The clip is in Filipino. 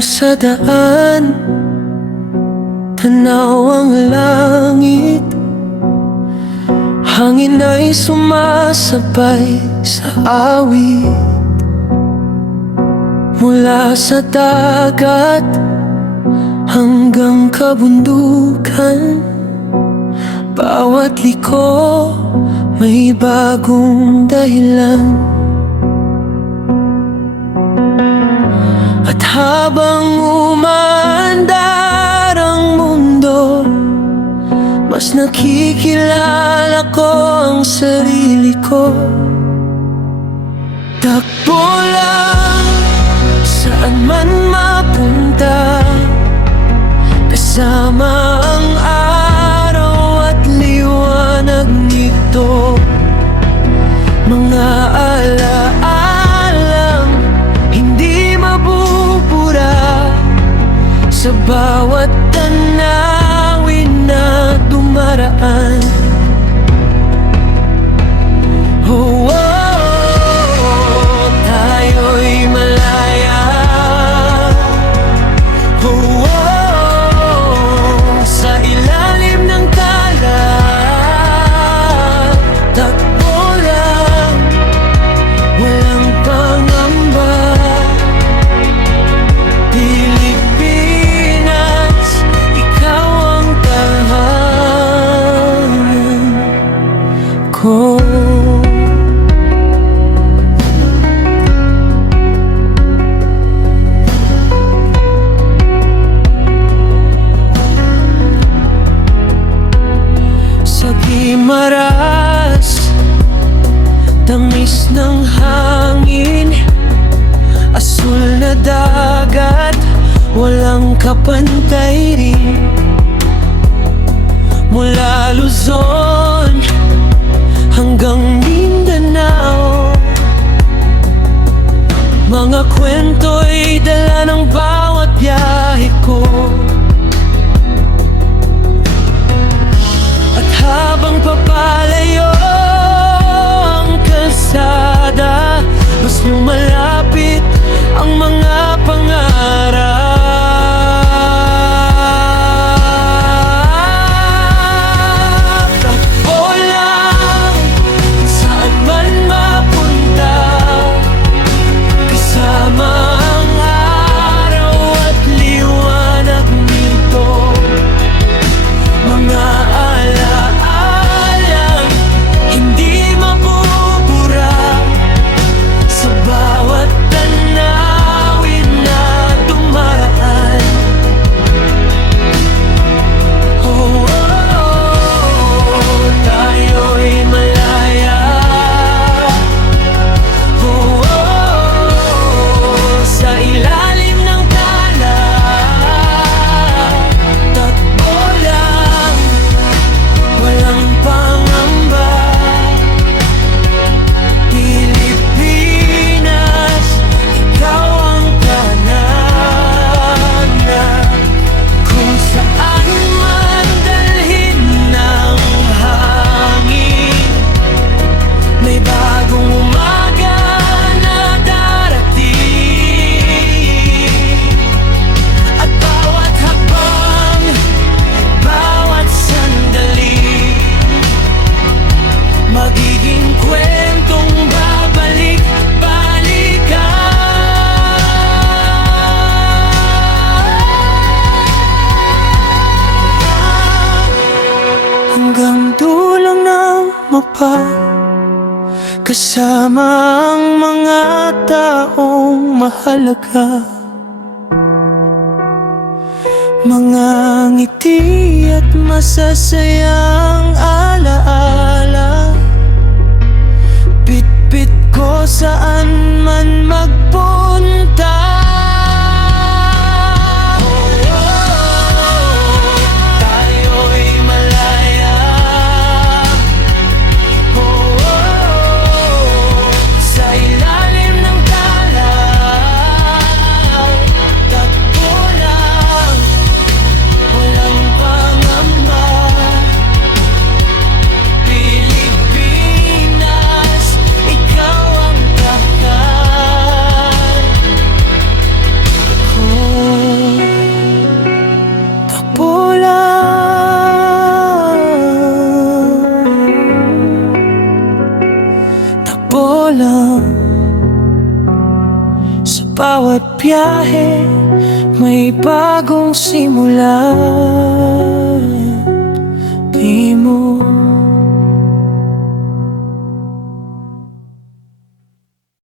sa daan, tanaw ang langit. Hangin ay sumasabay sa awit. Mula sa dagat hanggang kabundukan, bawat liko may bagong dahilan. At habang umaandar ang mundo, mas nakikilala ko ang sarili ko. Takbo lang saan man mapunta, kasama ang araw at liwanag nito. Mga alaalang hindi mabubura sa bawat tanawin na dumaraan. Oh, tayo'y malaya. Oh, sa ilalim ng kalat. Takbo lang, walang pangamba. Pilipinas, ikaw ang tahanan ko. Maras, tamis ng hangin, asul na dagat, walang kapantay rin. Mula Luzon hanggang Mindanao, mga kwento'y dala ng bawat biyahe ko. Habang papalayo ang kalsada, mas lumalapit ang mga pangarap. Takbo lang saan man mapunta, kasama ang araw at liwanag nito. Mga hanggang dulo ng mapa, kasama ang mga taong mahalaga. Mga ngiti at masasayang alaala, bitbit ko saan man magpunta. Pilipinas, ikaw ang tahanan. Bawat biyahe may bagong simula. Di mo